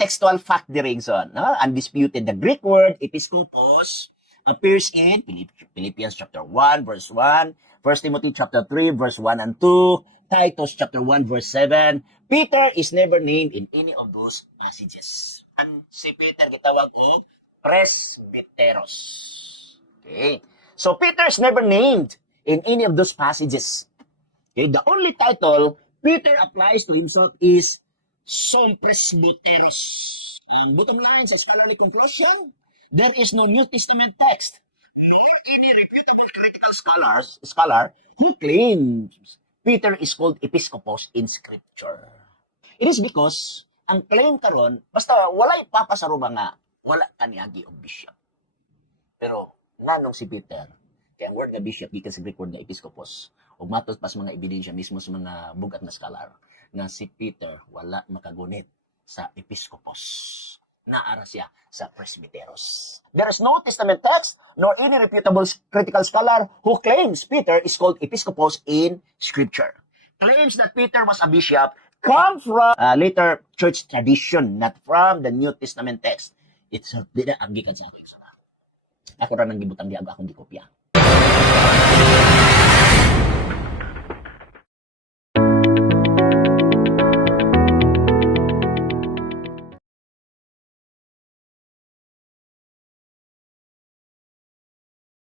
textual fact the reason, no? Undisputed. The Greek word episkopos appears in Philippians chapter 1, verse 1, 1 Timothy chapter 3, verse 1 and 2, Titus chapter 1, verse 7. Peter is never named in any of those passages. And si Peter gitawag og presbyteros. Okay. So Peter is never named in any of those passages. Okay. The only title Peter applies to himself is presbyteros. Ang bottom line sa scholarly conclusion, there is no New Testament text, nor any reputable critical scholar who claims Peter is called episkopos in Scripture. It is because ang claim karon basta walay papasaruba nga wala kaniagi og bishop. Pero nanong si Peter, kaya ang word nga bishop gikan sa Greek word nga episkopos, ug matud pa sa mga ebidensya mismo sa mga bugat na scholar nga si Peter wala makagunit sa episkopos. Naara siya sa presbyteros. There is no testament text nor any reputable critical scholar who claims Peter is called episkopos in Scripture. Claims that Peter was a bishop come from later church tradition, not from the New Testament text. It's di na ang gikan sa ako isa. Ako ra nang gibutang di akong gikopya.